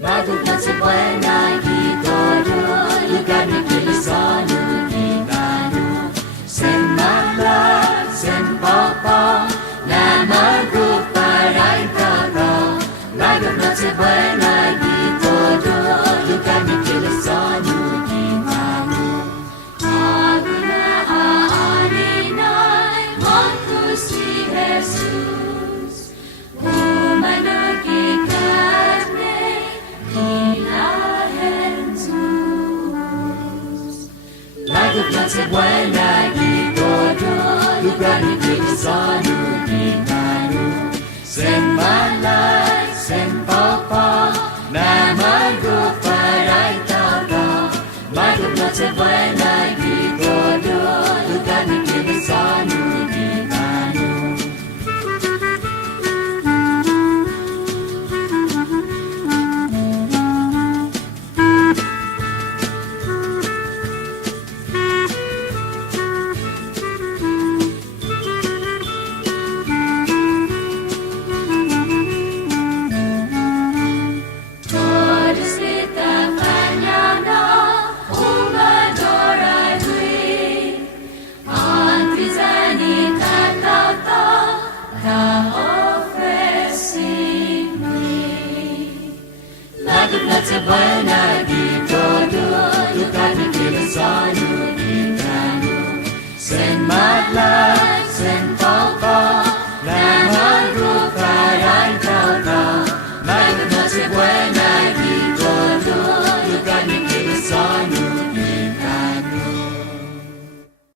Maguplace buena y todo lugar mi kilisanu gitanu sen mala sen popo na maguparay todo Maguplace buena y todo lugar mi kilisanu gitanu Aguna aaninay mo si Jesus Umanag Maguplace buena y todo lugar mi kilisanu gitanu sen malay sen popo na maguparay todo Maguplace buena y todo lugar mi kilisanu gitanu Maguplace buena